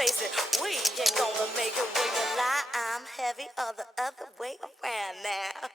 face it, we ain't gonna make it when you lie. I'm heavy or the other way around now.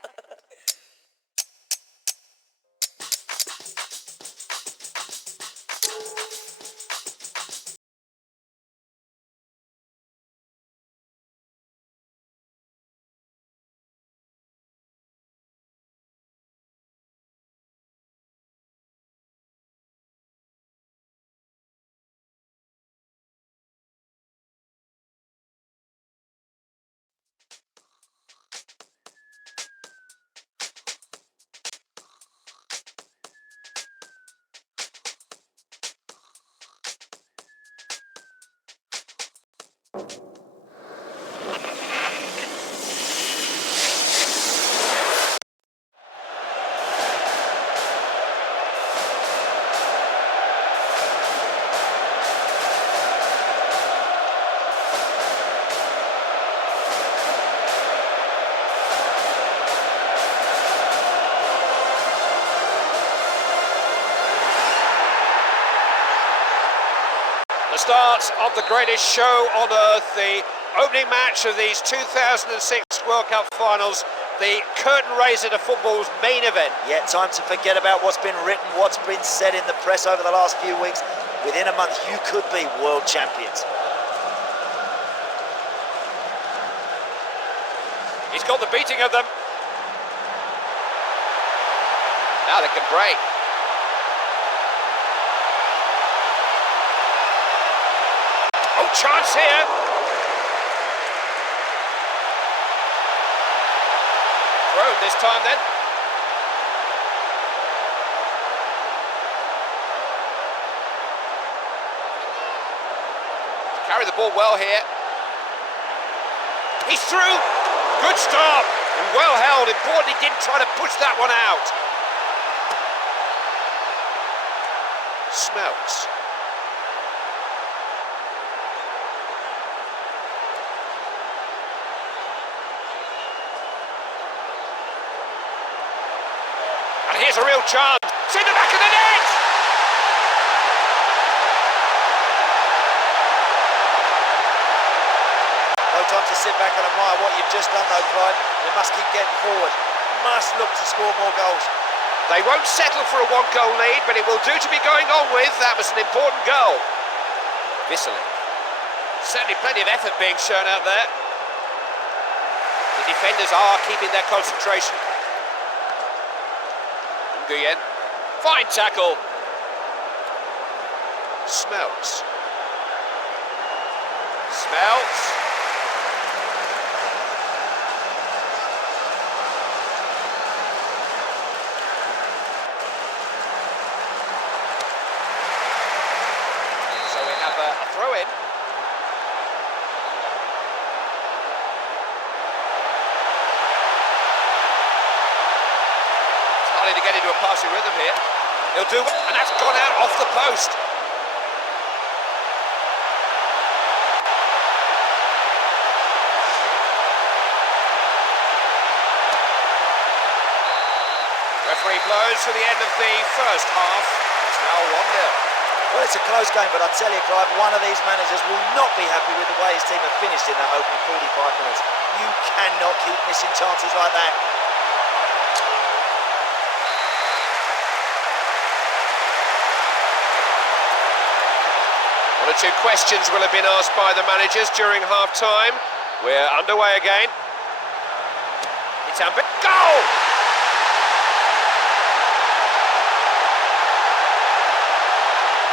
The start of the greatest show on earth, the opening match of these 2006 World Cup finals, the curtain raiser to football's main event. Yeah, time to forget about what's been written, what's been said in the press over the last few weeks. Within a month, you could be world champions. He's got the beating of them. Now they can break. Oh, chance here. Thrown this time then. Carry the ball well here. He's through. Good stop. And well held. Important he didn't try to push that one out. Smelts. And here's a real chance. It's in the back of the net! No time to sit back and admire what you've just done though, Clyde. They must keep getting forward. Must look to score more goals. They won't settle for a one-goal lead, but it will do to be going on with. That was an important goal. Whistling. Certainly plenty of effort being shown out there. The defenders are keeping their concentration. Nguyen. Fine tackle. Smelts. Smelts. So we have a throw-in. Starting to get into a passing rhythm here. He'll do, and that's gone out off the post. Referee blows for the end of the first half. It's now 1-0. Well, it's a close game, but I tell you, Clive, one of these managers will not be happy with the way his team have finished in that opening 45 minutes. You cannot keep missing chances like that. One or two questions will have been asked by the managers during half-time. We're underway again. It's goal!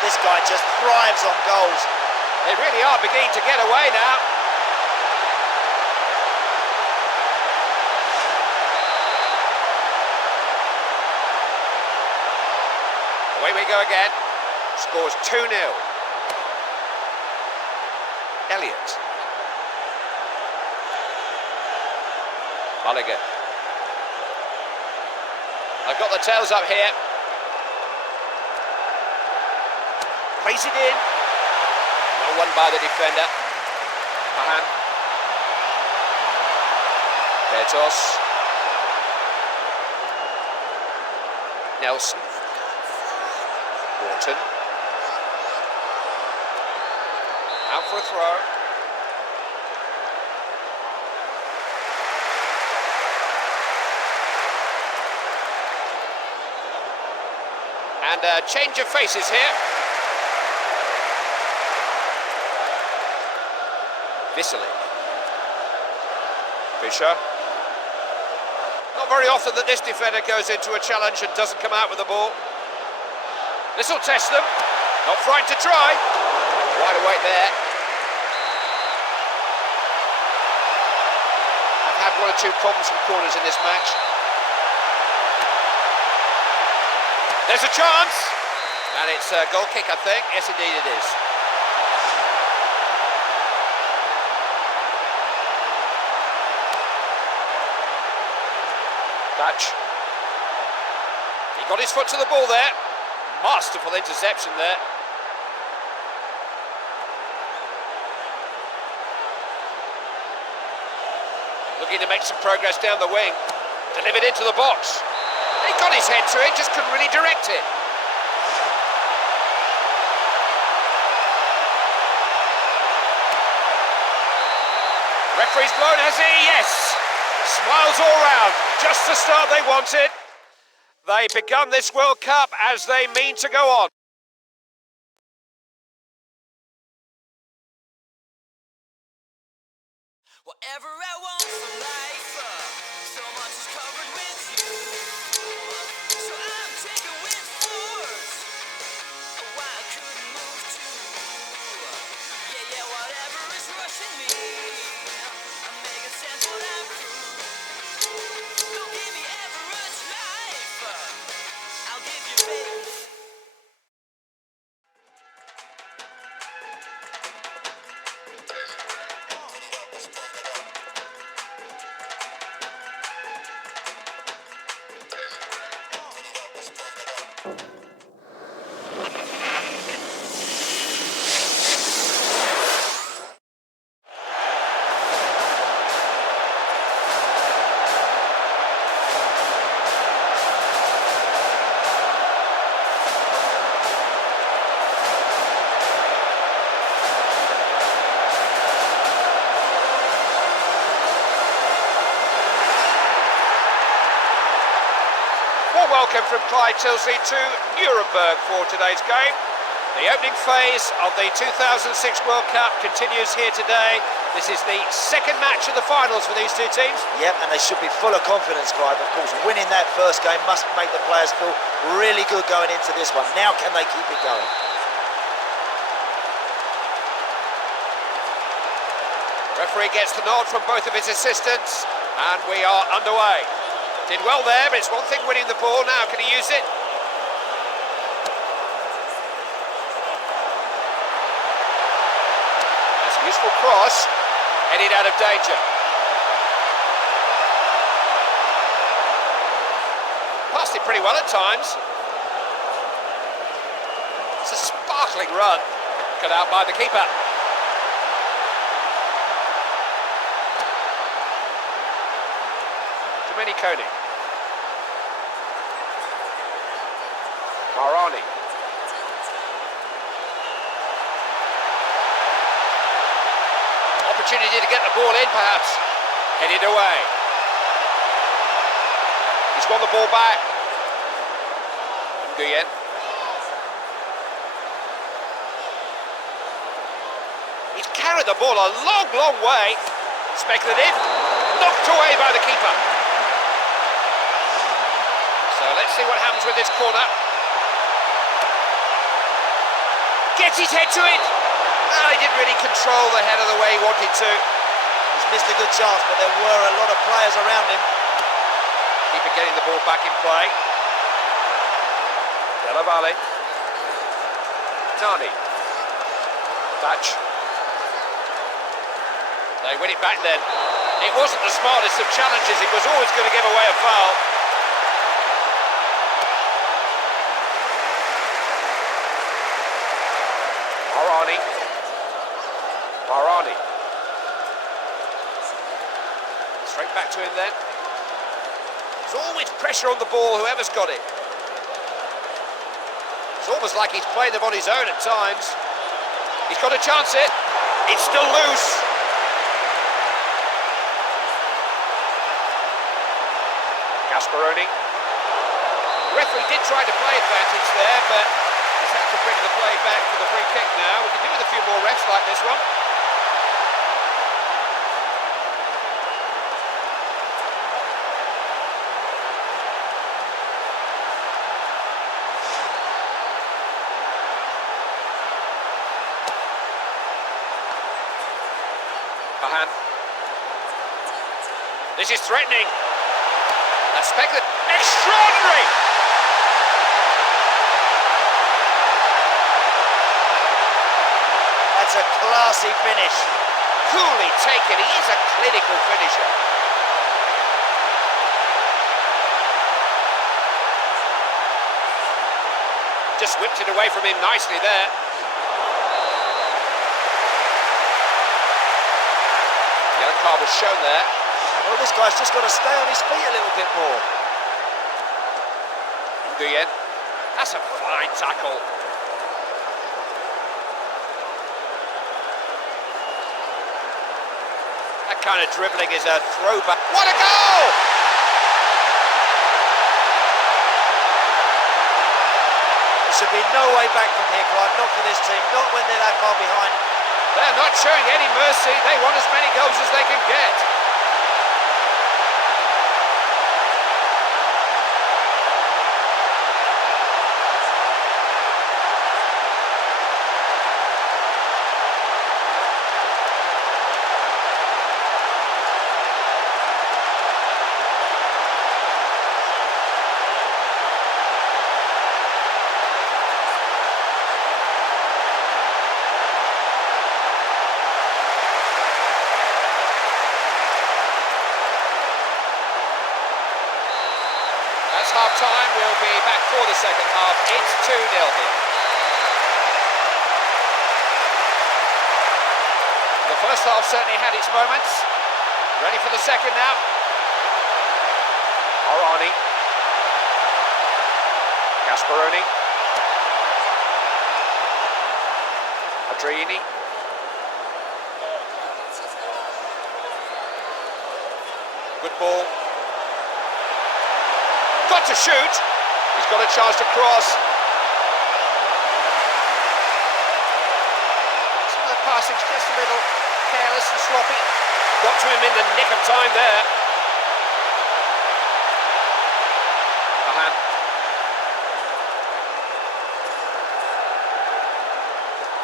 This guy just thrives on goals. They really are beginning to get away now. Away we go again. Scores 2-0. Elliott. Mulligan. I've got the tails up here. Plays it in. Well won by the defender. THIM. Bertos. Nelson. Wharton. Out for a throw. And a change of faces here. VIểnt. Fischer. Not very often that this defender goes into a challenge and doesn't come out with the ball. This will test them. Not frightened to try. Wide awake there. I've had one or two problems from corners in this match. There's a chance. And it's a goal kick, I think. Yes, indeed it is. Touch. He got his foot to the ball there. Masterful interception there. Looking to make some progress down the wing. Delivered into the box. He got his head to it, just couldn't really direct it. Referee's blown, has he? Yes. Smiles all round. Just the start they wanted. They begun this World Cup as they mean to go on. Whatever I want from life, so much is covered with you. So I'm taking with force. Why I couldn't move to. Yeah, whatever is rushing me. I'm making sense what I'm through. Don't give me average life. I'll give you faith. Welcome from Clyde Tilsley to Nuremberg for today's game. The opening phase of the 2006 World Cup continues here today. This is the second match of the finals for these two teams. Yep, and they should be full of confidence, Clive. Of course, winning that first game must make the players feel really good going into this one. Now can they keep it going? Referee gets the nod from both of his assistants, and we are underway. Did well there, but it's one thing winning the ball. Now can he use it? That's a useful cross. Headed out of danger. Passed it pretty well at times. It's a sparkling run. Cut out by the keeper. Koenig. Marani. Opportunity to get the ball in, perhaps. Headed away. He's won the ball back. Nguyen. He's carried the ball a long, long way. Speculative. Knocked away by the keeper. So let's see what happens with this corner. Gets his head to it. Oh, he didn't really control the header the way he wanted to. He's missed a good chance, but there were a lot of players around him. Keeper getting the ball back in play. Delavale. Nani. Touch. They win it back then. It wasn't the smartest of challenges. It was always going to give away a foul. Marani. Straight back to him then. There's always pressure on the ball, whoever's got it. It's almost like he's playing them on his own at times. He's got to chance it. It's still loose. Gasperoni. The referee did try to play advantage there, but he's had to bring the play back for the free kick now. We can do with a few more refs like this one. THIM. This is threatening. That's speculative. Extraordinary! That's a classy finish. Coolly taken. He is a clinical finisher. Just whipped it away from him nicely there. Yellow card was shown there. Well, this guy's just got to stay on his feet a little bit more. ĐřejCH. That's a fine tackle. That kind of dribbling is a throwback. What a goal! There should be no way back from here, Clive. Not for this team, not when they're that far behind. They're not showing any mercy. They want as many goals as they can get. That's half-time. We'll be back for the second half. It's 2-0 here. The first half certainly had its moments. Ready for the second now. Arani. Gasperoni. Adriani. Good ball. Got to shoot. He's got a chance to cross. Some of the passing's just a little careless and sloppy. Got to him in the nick of time there. THIM.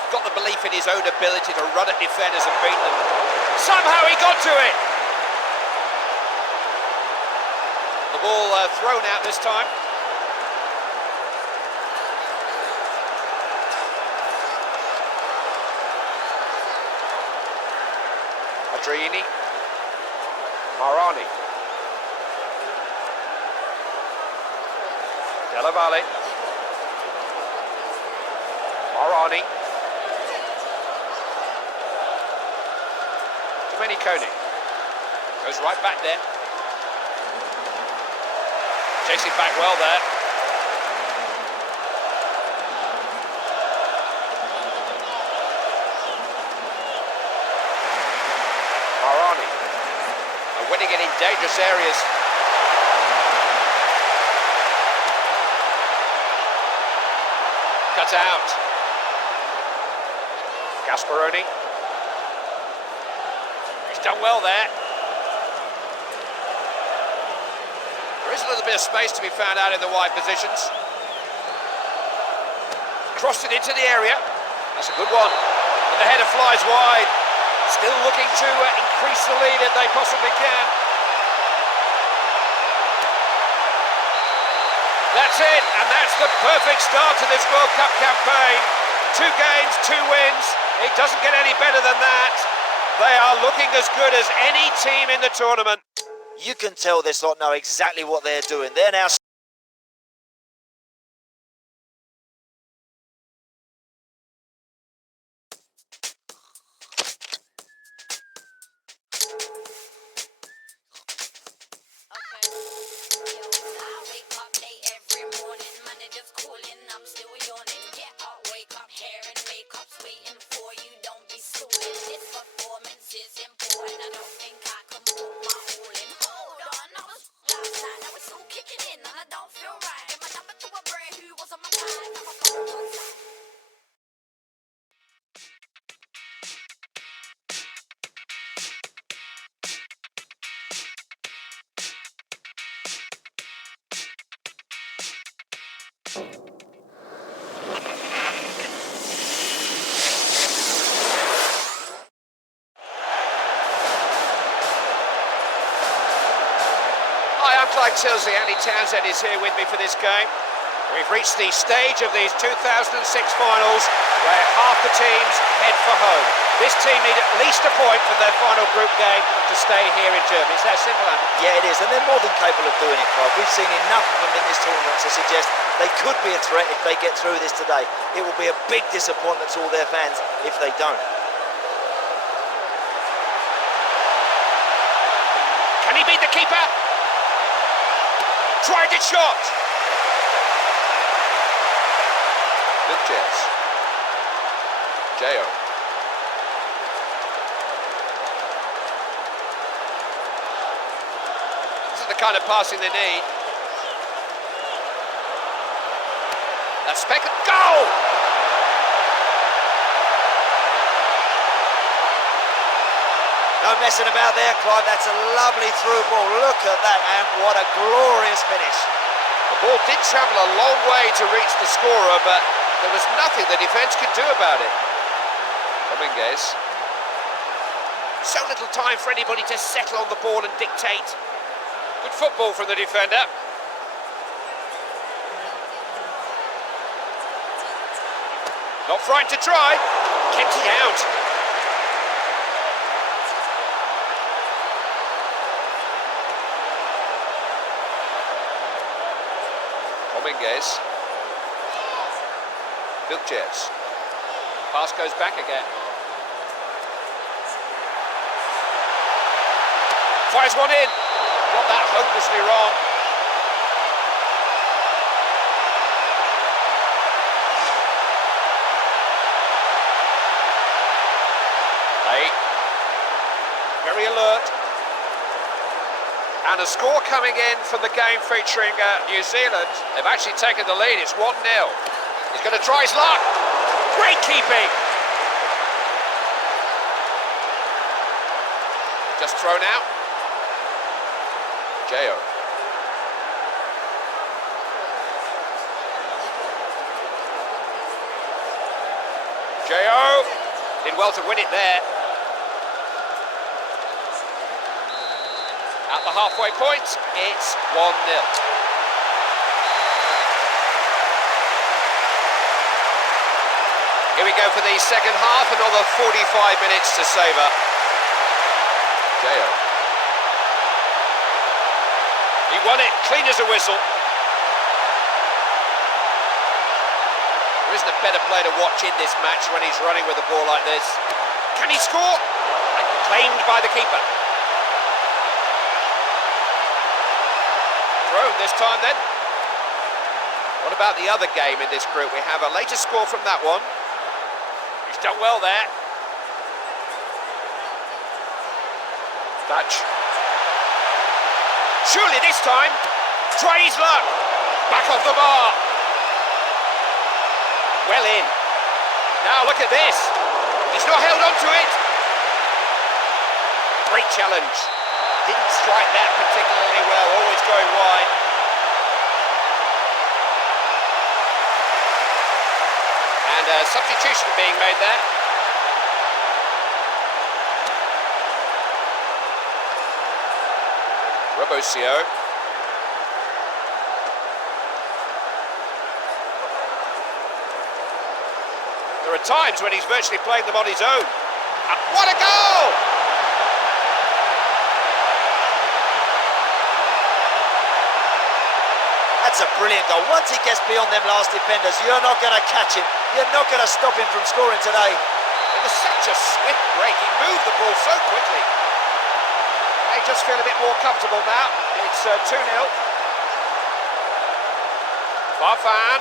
Got the belief in his own ability to run at defenders and beat them. Somehow he got to it. The ball thrown out this time. Adriani. Arani. Della Valle. Arani. Domenico. Goes right back there. Chasing back well there. Arani. Are winning it in dangerous areas. Cut out. Gasperoni. He's done well there. There is a little bit of space to be found out in the wide positions. Crossed it into the area. That's a good one. And the header flies wide. Still looking to increase the lead if they possibly can. That's it, and that's the perfect start to this World Cup campaign. 2 games, 2 wins. It doesn't get any better than that. They are looking as good as any team in the tournament. You can tell this lot know exactly what they're doing. They're now Wake up, hair and makeup's waiting for you. Don't be stupid. Tilsley, Andy Townsend is here with me for this game. We've reached the stage of these 2006 finals where half the teams head for home. This team need at least a point from their final group game to stay here in Germany. It's that simple, Andy. Yeah, it is, and they're more than capable of doing it, Clive. We've seen enough of them in this tournament to suggest they could be a threat if they get through this today. It will be a big disappointment to all their fans if they don't. Can he beat the keeper? Tried it shot. Good chance. Jo. This is the kind of passing they need. That's second goal! No messing about there, Clive. That's a lovely through ball. Look at that, and what a glorious finish. The ball did travel a long way to reach the scorer, but there was nothing the defence could do about it. Dominguez. So little time for anybody to settle on the ball and dictate. Good football from the defender. Not frightened to try. Kept it out. Dominguez. ÞhiLCH. Pass goes back again. Fires one in. Got that hopelessly wrong. Very alert. And a score coming in from the game featuring New Zealand. They've actually taken the lead. It's 1-0. He's going to try his luck. Great keeping. Just thrown out. Jo. Jo did well to win it there. At the halfway point, it's 1-0. Here we go for the second half, another 45 minutes to savour. Jo. He won it, clean as a whistle. There isn't a better player to watch in this match when he's running with the ball like this. Can he score? And claimed by the keeper. Thrown this time then. What about the other game in this group? We have a later score from that one. He's done well there. Touch. Surely this time, try his luck. Back off the bar. Well in. Now look at this. He's not held on to it. Great challenge. Didn't strike that particularly well, always going wide. And a substitution being made there. Robosio. There are times when he's virtually playing them on his own. And what a goal! That's a brilliant goal. Once he gets beyond them last defenders, you're not going to catch him. You're not going to stop him from scoring today. It was such a swift break. He moved the ball so quickly. They just feel a bit more comfortable now. It's 2-0. Farfan.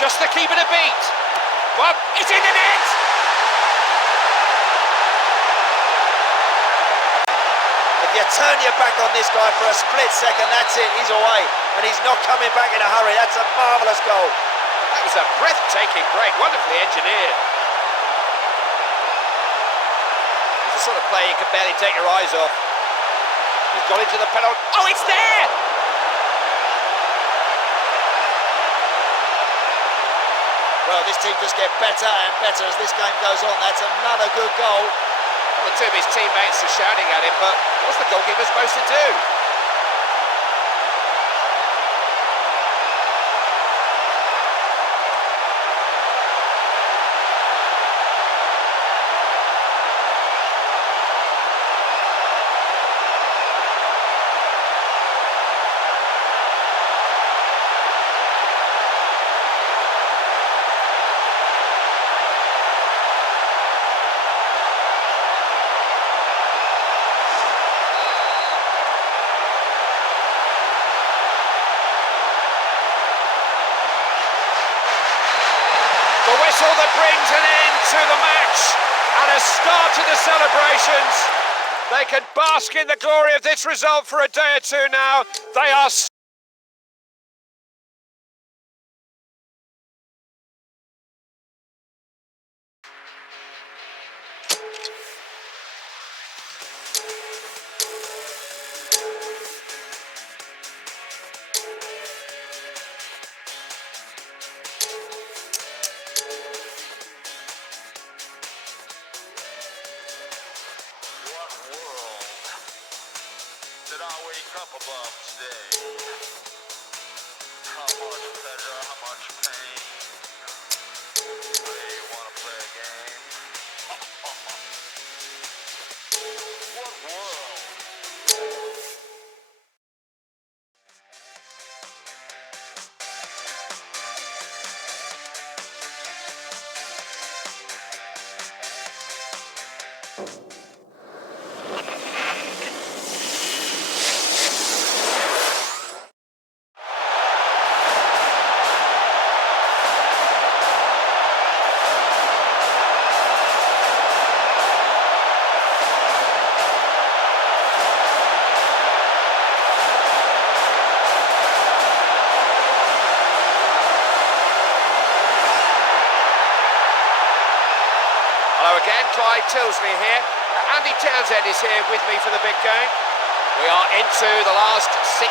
Just to keep it a beat. Well, it's in the net! If you turn your back on this guy for a split second, that's it, he's away. And he's not coming back in a hurry. That's a marvellous goal. That was a breathtaking break, wonderfully engineered. He's the sort of player you can barely take your eyes off. He's got into the penalty. Oh, it's there! Well, this team just get better and better as this game goes on. That's another good goal. Well, two of his teammates are shouting at him, but what's the goalkeeper supposed to do? The whistle that brings an end to the match and a start to the celebrations. They can bask in the glory of this result for a day or two now. They are... What world did I wake up above today? How much pleasure, how much pain? Hey, you wanna play a game? What world? Hello again, Clyde Tilsley here. Andy Townsend is here with me for the big game. We are into the last 16.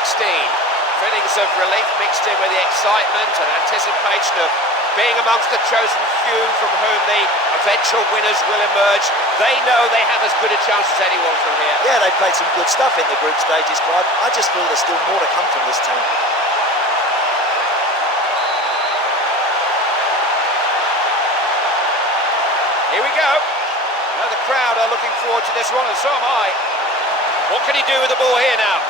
Feelings of relief mixed in with the excitement and anticipation of being amongst the chosen few from whom the eventual winners will emerge. They know they have as good a chance as anyone from here. Yeah, they played some good stuff in the group stages, Clive. I just feel there's still more to come from this team. Here we go. Now the crowd are looking forward to this one, and so am I. What can he do with the ball here now?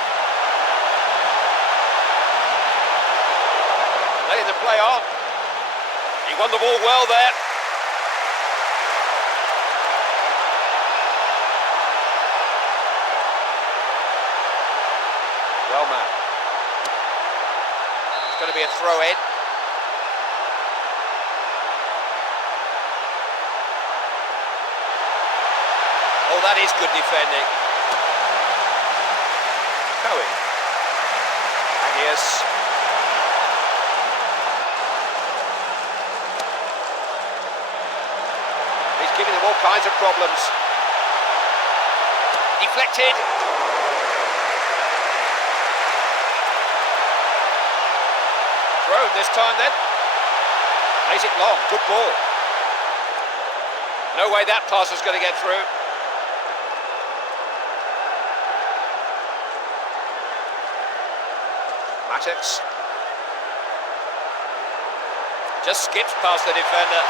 Letting them play on. He won the ball well there. Well, man. It's going to be a throw in. Oh, that is good defending. Cohen. Aggius. He's giving them all kinds of problems. Deflected. Thrown this time then. Plays it long. Good ball. No way that pass is going to get through. Mattocks. Just skips past the defender.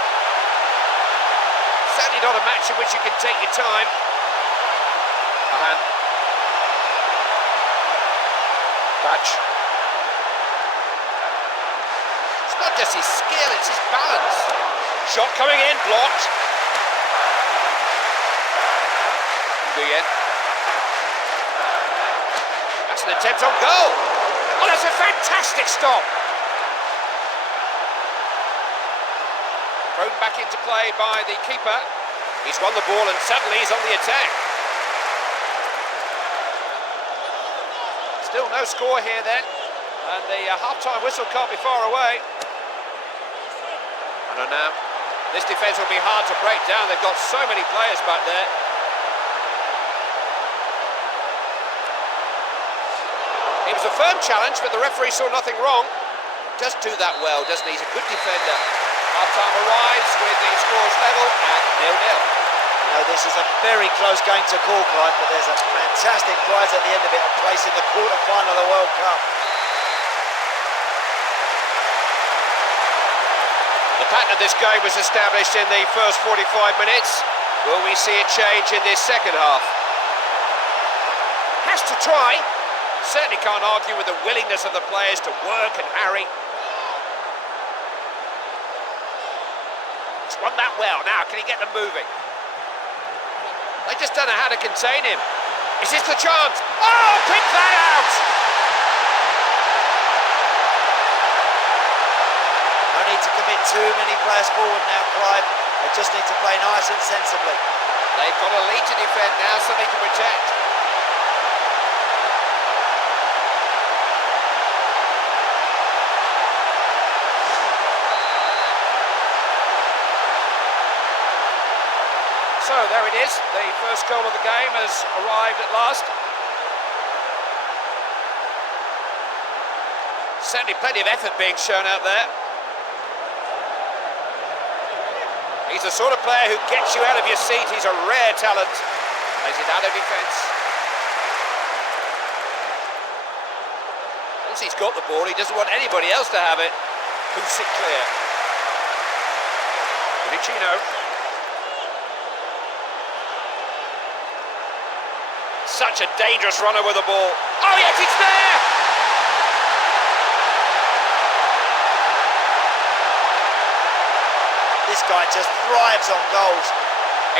Certainly not a match in which you can take your time. THIAM. Batch. It's not just his skill, it's his balance. Shot coming in, blocked. Nguyen. That's an attempt on goal. Oh, that's a fantastic stop. Thrown back into play by the keeper. He's won the ball and suddenly he's on the attack. Still no score here then. And the half-time whistle can't be far away. I don't know. This defence will be hard to break down. They've got so many players back there. It was a firm challenge, but the referee saw nothing wrong. Does do that well, doesn't he? He's a good defender. Half-time arrives with the scores level at 0-0. No, this is a very close game to call, Clive, but there's a fantastic prize at the end of it, a place in the quarter-final of the World Cup. The pattern of this game was established in the first 45 minutes. Will we see it change in this second half? Has to try. Certainly can't argue with the willingness of the players to work and harry. He's won that well. Now, can he get them moving? They just don't know how to contain him. Is this the chance? Oh, pick that out! No need to commit too many players forward now, Clive. They just need to play nice and sensibly. They've got a lead to defend now, something to protect. So there it is, the first goal of the game has arrived at last. Certainly plenty of effort being shown out there. He's the sort of player who gets you out of your seat. He's a rare talent. Plays it out of defence. Once he's got the ball, he doesn't want anybody else to have it. Hoops it clear. Ficino. Such a dangerous runner with the ball. Oh yes, it's there! This guy just thrives on goals.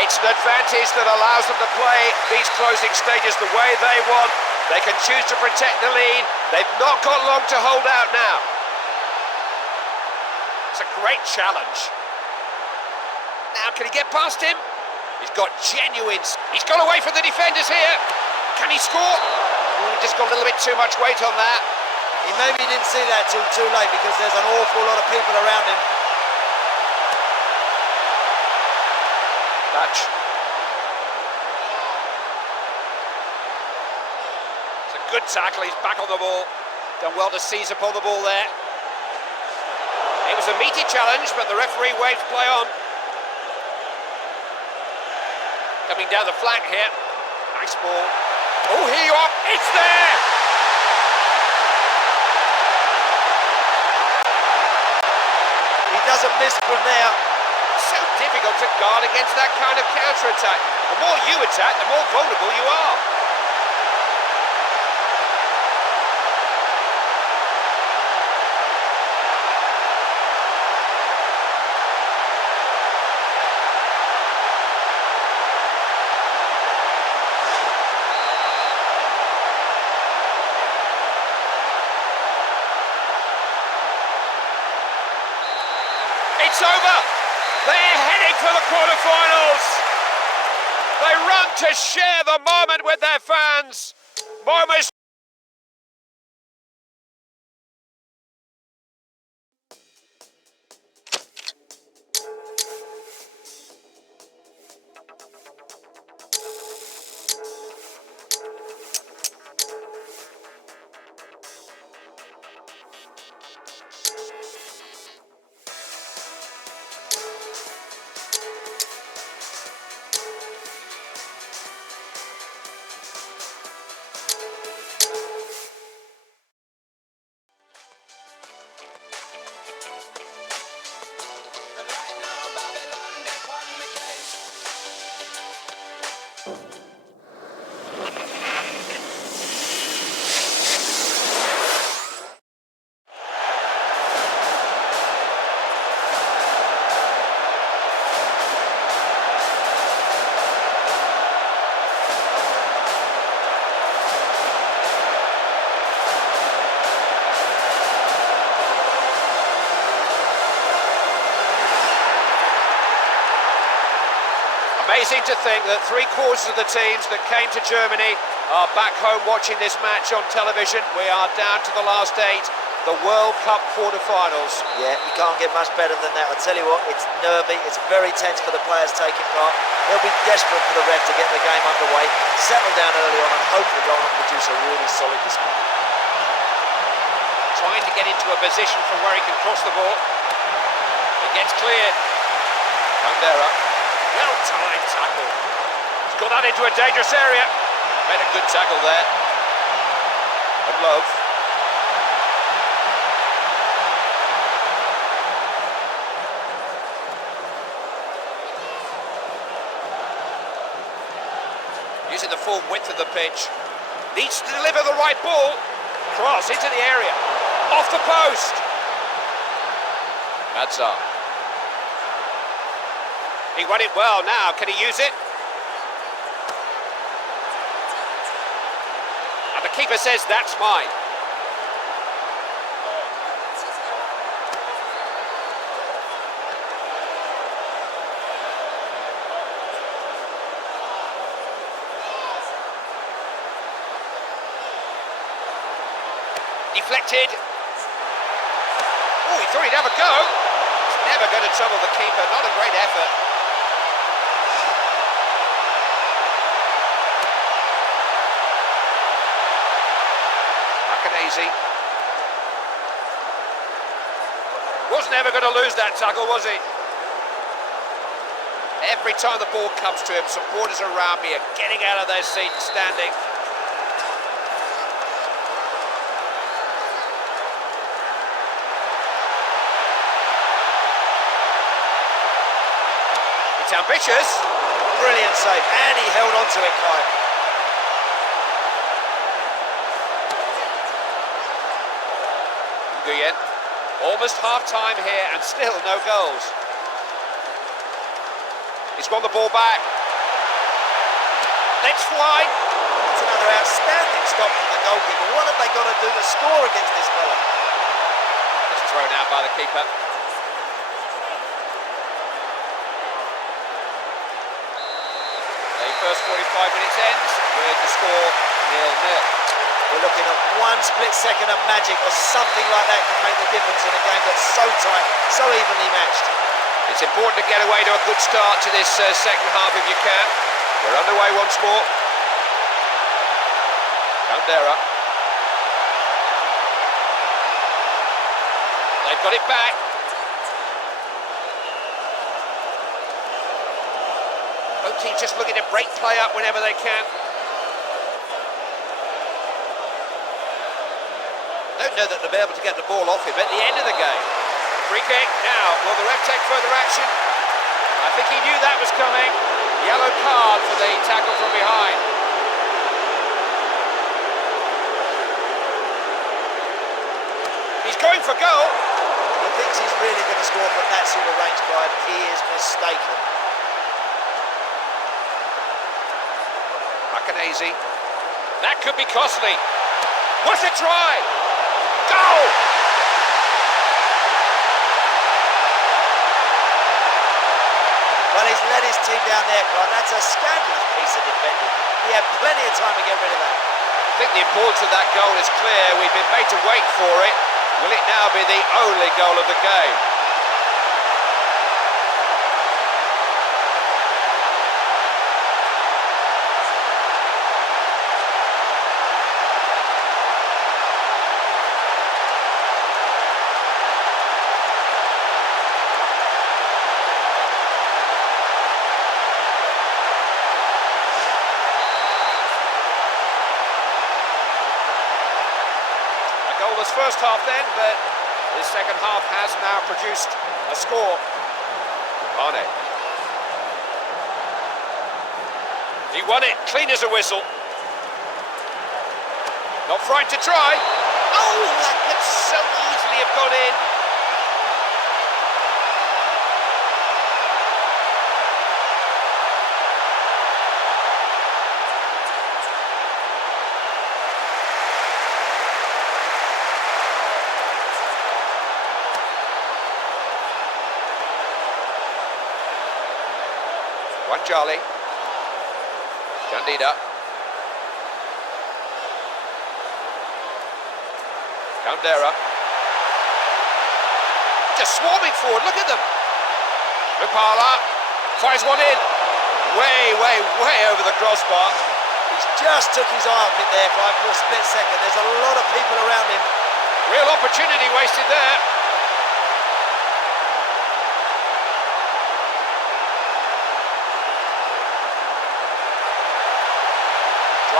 It's an advantage that allows them to play these closing stages the way they want. They can choose to protect the lead. They've not got long to hold out now. It's a great challenge. Now, can he get past him? He's got genuine... He's got away from the defenders here. Can he score? Ooh, just got a little bit too much weight on that. He maybe didn't see that till too late because there's an awful lot of people around him. Touch. It's a good tackle. He's back on the ball. Done well to seize upon the ball there. It was a meaty challenge, but the referee waved play on. Coming down the flank here. Nice ball. Oh, here you are. It's there! He doesn't miss from there. So difficult to guard against that kind of counter-attack. The more you attack, the more vulnerable you are. It's over. They're heading for the quarterfinals. They run to share the moment with their fans. Moments. Amazing to think that 3/4 of the teams that came to Germany are back home watching this match on television. We are down to the last 8, the World Cup quarter-finals. Yeah, you can't get much better than that. I'll tell you what, it's nervy, it's very tense for the players taking part. They'll be desperate for the ref to get the game underway, settle down early on and hopefully go on and produce a really solid display. Trying to get into a position from where he can cross the ball. It gets cleared. Bandera. Well-timed tackle. He's got that into a dangerous area. Made a good tackle there. And Love. Using the full width of the pitch. Needs to deliver the right ball. Cross into the area. Off the post. That's up. He won it well now. Can he use it? And the keeper says, that's mine. Deflected. Oh, he thought he'd have a go. He's never going to trouble the keeper. Not a great effort. Easy. Was never going to lose that tackle, was he? Every time the ball comes to him, supporters around me are getting out of their seat and standing. It's ambitious. Brilliant save, and he held on to it, Kai. Almost half-time here and still no goals. He's won the ball back. Let's fly. It's another outstanding stop from the goalkeeper. What have they got to do to score against this fella? It's thrown out by the keeper. The first 45 minutes ends with the score 0-0. We're looking at one split second of magic or something like that can make the difference in a game that's so tight, so evenly matched. It's important to get away to a good start to this second half if you can. We're underway once more. Candera. They've got it back. Both teams just looking to break play up whenever they can. Don't know that they'll be able to get the ball off him at the end of the game. Free kick now. Will the ref take further action? I think he knew that was coming. Yellow card for the tackle from behind. He's going for goal. He thinks he's really going to score from that sort of range, Clyde. He is mistaken. Macanese. That could be costly. What's it try? Goal! Well, he's let his team down there, Clyde. That's a scandalous piece of defending. He had plenty of time to get rid of that. I think the importance of that goal is clear. We've been made to wait for it. Will it now be the only goal of the game? Goalless first half then, but this second half has now produced a score. Arne. He won it, clean as a whistle. Not frightened to try. Oh, that could so easily have gone in. One Charlie. Candida. Candera. Just swarming forward, look at them. Lupala fires one in. Way over the crossbar. He's just took his eye off it there, Clive, for a split second. There's a lot of people around him. Real opportunity wasted there.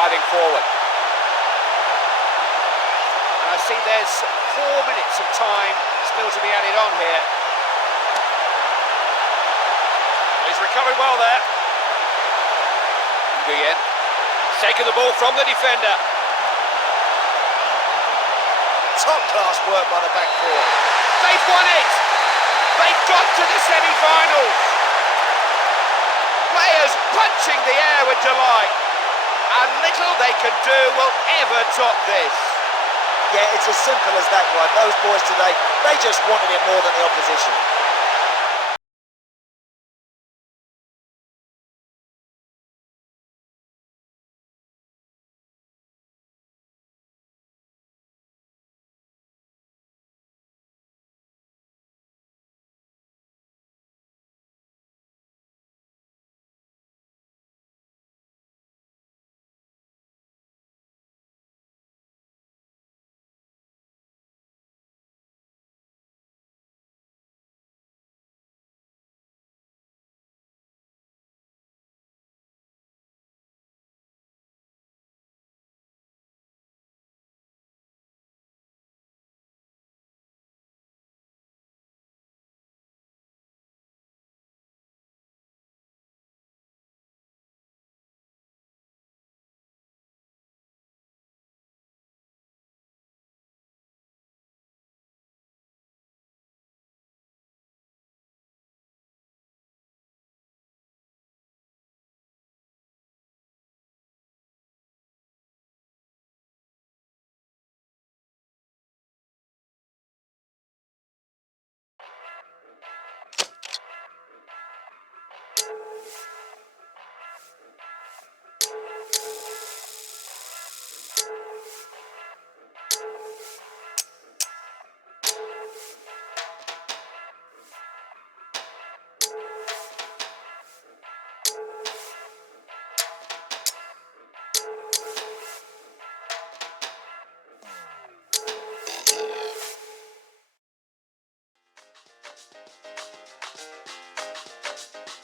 driving forward. And I see there's 4 minutes of time still to be added on here. He's recovered well there. Nguyen taking the ball from the defender. Top-class work by the back four. They've won it! They've got to the semi-finals! Players punching the air with delight. And little they can do will ever top this. Yeah, it's as simple as that, right? Those boys today, they just wanted it more than the opposition.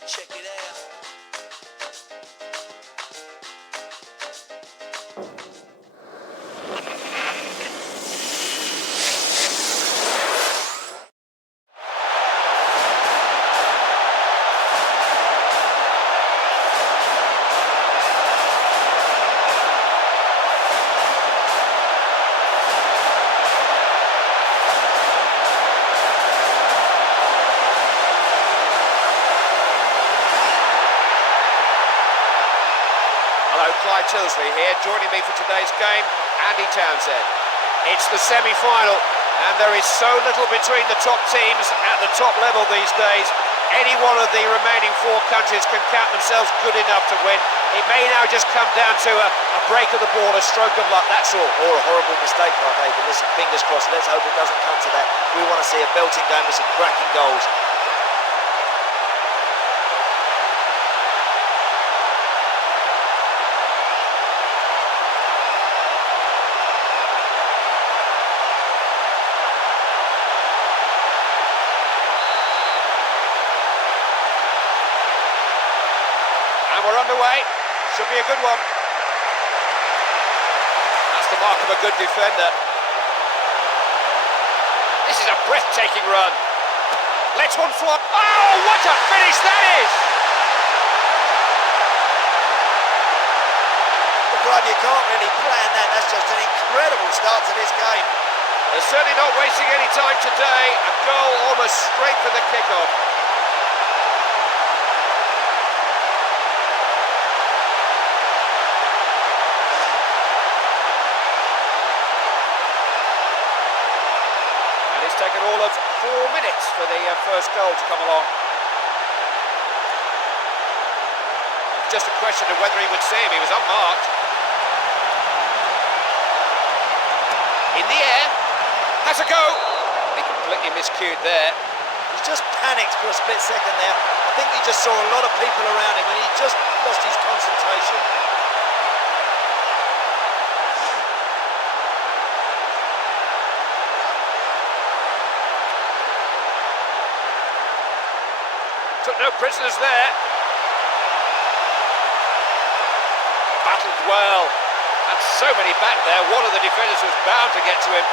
Check it out. Clyde Tilsley here, joining me for today's game, Andy Townsend. It's the semi-final, and there is so little between the top teams at the top level these days. Any one of the remaining 4 countries can count themselves good enough to win. It may now just come down to a break of the ball, a stroke of luck, that's all. Or a horrible mistake, like, hey, but listen, fingers crossed, let's hope it doesn't come to that. We want to see a belting game with some cracking goals. We're underway. Should be a good one. That's the mark of a good defender. This is a breathtaking run. Let's one fly. Oh, what a finish that is! Look, Clive, you can't really plan that. That's just an incredible start to this game. They're certainly not wasting any time today. A goal almost straight for the kickoff. Taken all of 4 minutes for the first goal to come along. It's just a question of whether he would see him. He was unmarked. In the air, has a go. He completely miscued there. He's just panicked for a split second there. I think he just saw a lot of people around him and he just lost his concentration. Took no prisoners there. Battled well. And so many back there, one of the defenders was bound to get to him.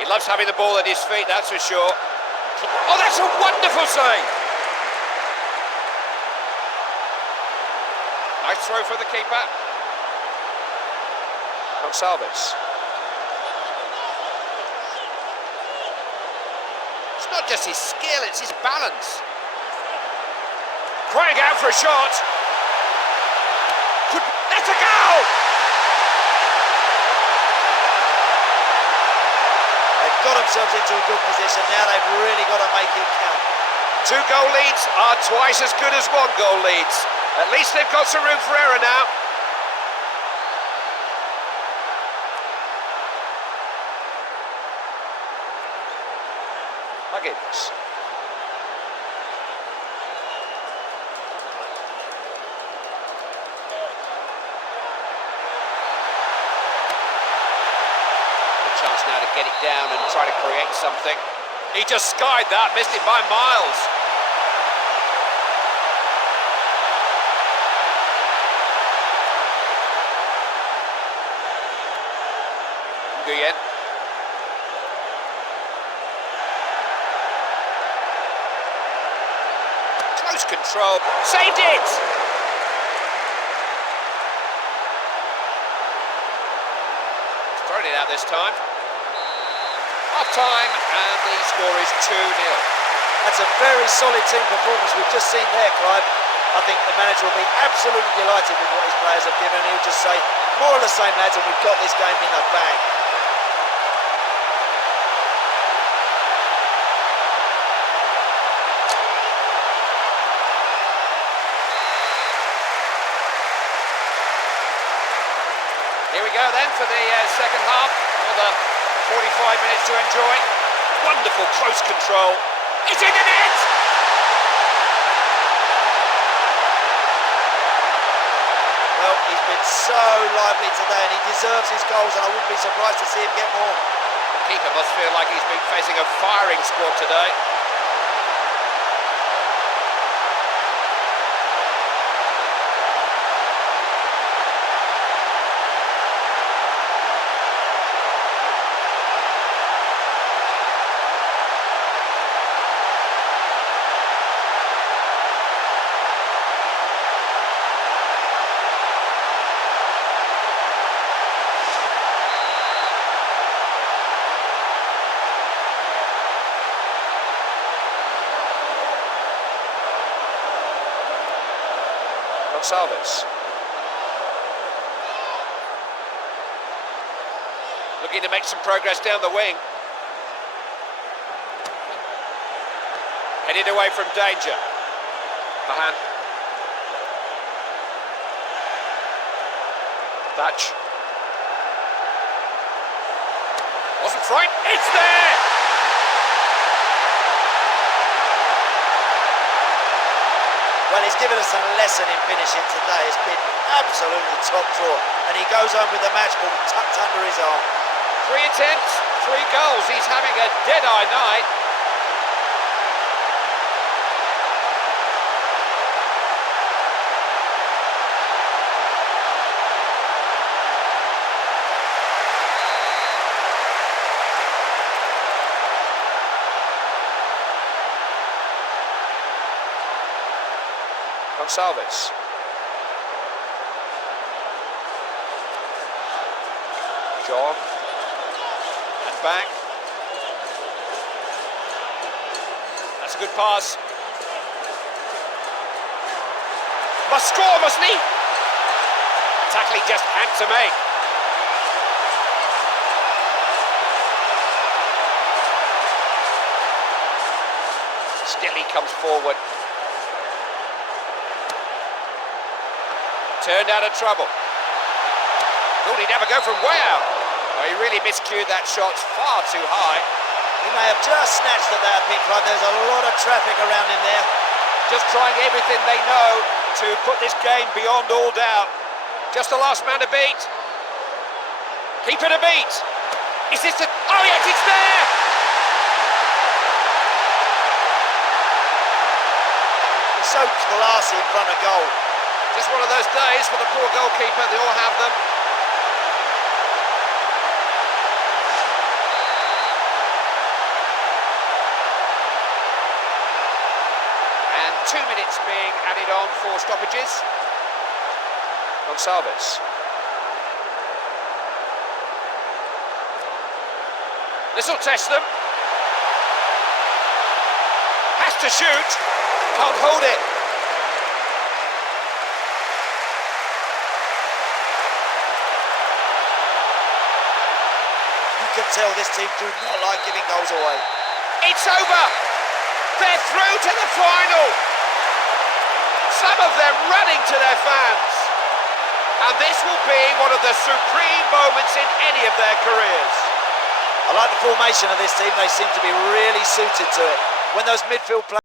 He loves having the ball at his feet, that's for sure. Oh, that's a wonderful save! Nice throw for the keeper. Gonçalves. It's not just his skill, it's his balance. Crying out for a shot. That's a goal! They've got themselves into a good position. Now they've really got to make it count. 2 goal leads are twice as good as 1 goal leads. At least they've got some room for error now. Huggins. Chance now to get it down and try to create something. He just skied that, missed it by miles. Nguyen. Close control. Saved it! Thrown it out this time. Half time, and the score is 2-0. That's a very solid team performance we've just seen there, Clive. I think the manager will be absolutely delighted with what his players have given. He'll just say, more of the same, lads, and we've got this game in the bag. Here we go then for the second half. Another 45 minutes to enjoy. Wonderful close control. It's in the net! Well, he's been so lively today and he deserves his goals, and I wouldn't be surprised to see him get more. The keeper must feel like he's been facing a firing squad today. Gonçalves. Looking to make some progress down the wing. Headed away from danger. THIAM. THIAM. Wasn't frightened. It's there! Well, he's given us a lesson in finishing today. It's been absolutely top draw, and he goes home with the match ball tucked under his arm. 3 attempts, 3 goals. He's having a dead-eye night. Gonçalves. John. And back. That's a good pass. Must score, mustn't he? Tackle he just had to make. Still he comes forward. Turned out of trouble. Thought he'd never go from way out. Oh, he really miscued that shot far too high. He may have just snatched at that, Pink Club. There's a lot of traffic around him there. Just trying everything they know to put this game beyond all doubt. Just the last man to beat. Keep it a beat. Is this the... Oh yes, it's there! He's so classy in front of goal. Just one of those days for the poor goalkeeper. They all have them. And 2 minutes being added on for stoppages. Gonçalves. This will test them. Has to shoot. Can't hold it. You can tell this team do not like giving goals away. It's over. They're through to the final. Some of them running to their fans. And this will be one of the supreme moments in any of their careers. I like the formation of this team. They seem to be really suited to it. When those midfield players...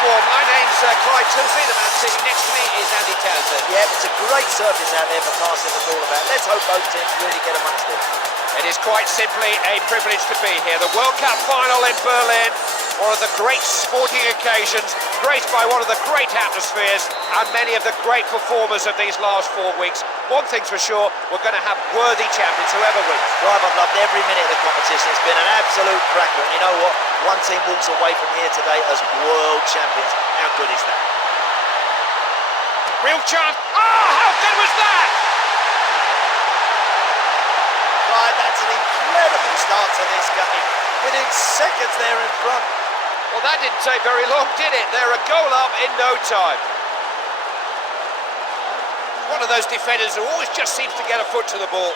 My name's Clyde Tilsley. The man sitting next to me is Andy Townsend. Yeah, it's a great surface out there for passing the ball about. Let's hope both teams really get amongst it. It is quite simply a privilege to be here. The World Cup final in Berlin, one of the great sporting occasions, graced by one of the great atmospheres and many of the great performers of these last 4 weeks. One thing's for sure, we're going to have worthy champions, whoever wins. Right, I've loved every minute of the competition. It's been an absolute cracker. And you know what? One team walks away from here today as world champions. How good is that? Real chance. Oh, how good was that? Right, that's an incredible start to this game. Within seconds there in front. Well, that didn't take very long, did it? They're a goal up in no time. One of those defenders who always just seems to get a foot to the ball.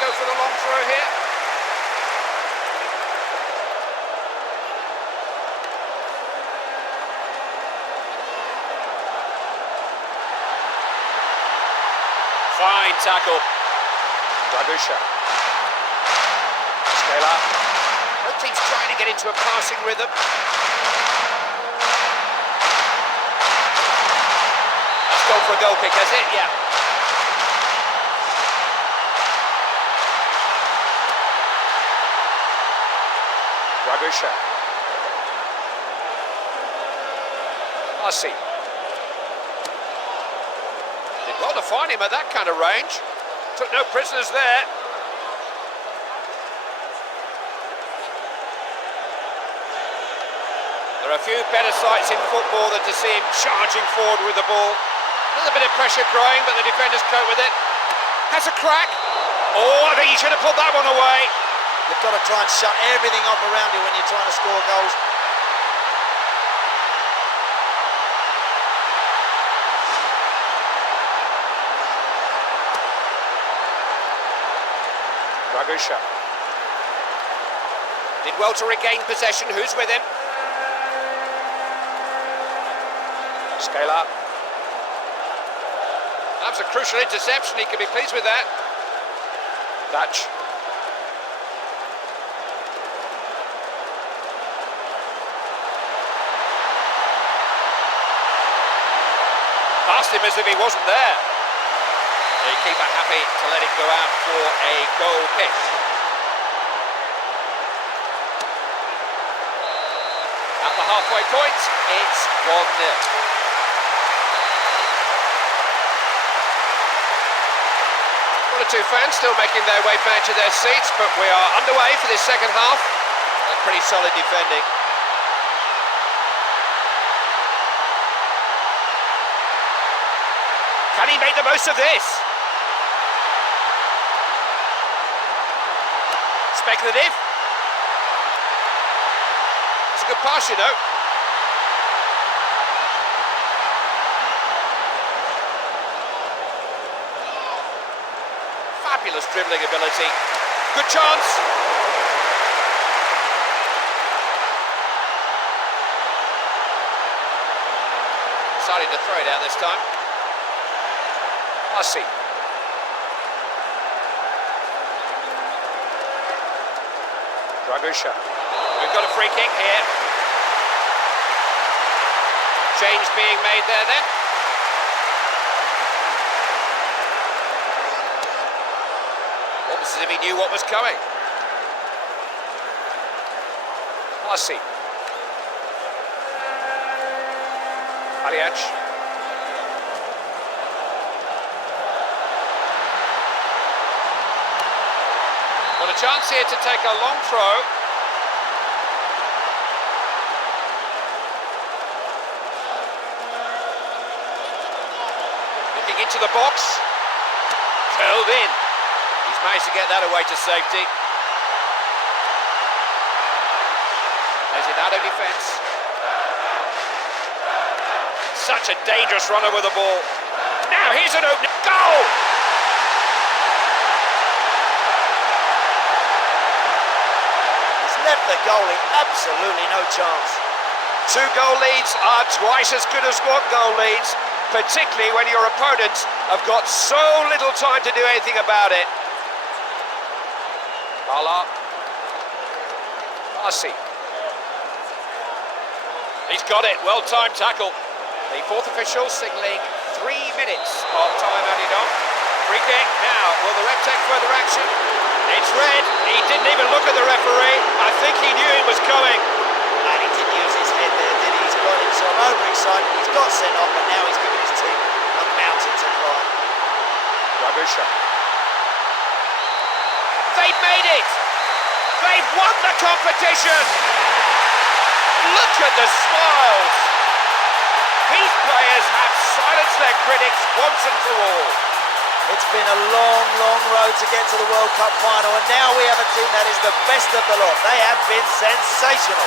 Go for the long throw here. Fine tackle. Radusha. Scale up. Both teams trying to get into a passing rhythm. That's gone for a goal kick, has it? Yeah. Dragusha. Marcy. Did well to find him at that kind of range. Took no prisoners there. There are a few better sights in football than to see him charging forward with the ball. A little bit of pressure growing, but the defenders cope with it. Has a crack. Oh, I think he should have pulled that one away. You've got to try and shut everything off around you when you're trying to score goals. Dragusha. Did well to regain possession. Who's with him? Scale up. That was a crucial interception. He can be pleased with that. ÞhICH. Passed him as if he wasn't there. The keeper happy to let it go out for a goal kick. At the halfway point, it's 1-0. One or two fans still making their way back to their seats, but we are underway for this second half. Pretty solid defending. Can he make the most of this? Speculative. It's a good pass, you know. Fabulous dribbling ability. Good chance. Decided to throw it out this time. Marcy. Dragusha. We've got a free kick here. Change being made there then. Almost as if he knew what was coming. Marcy. ÞhICH. Got a chance here to take a long throw. Looking into the box. Curled in. He's managed to get that away to safety. Plays it out of defence. Such a dangerous runner with the ball. Now here's an opening goal! Left the goalie absolutely no chance. 2 goal leads are twice as good as 1 goal leads, particularly when your opponents have got so little time to do anything about it. Bala. Marcy. He's got it, well-timed tackle. The 4th official signalling 3 minutes of time added on. Free kick now, will the ref take further action? It's red, he didn't even look at the referee. I think he knew it was coming. And he didn't use his head there, did he? He's got himself overexcited, he's got sent off, and now he's giving his team a mountain to climb. Dragusha. They've made it! They've won the competition! Look at the smiles! These players have silenced their critics once and for all. It's been a long, long road to get to the World Cup final, and now we have a team that is the best of the lot. They have been sensational.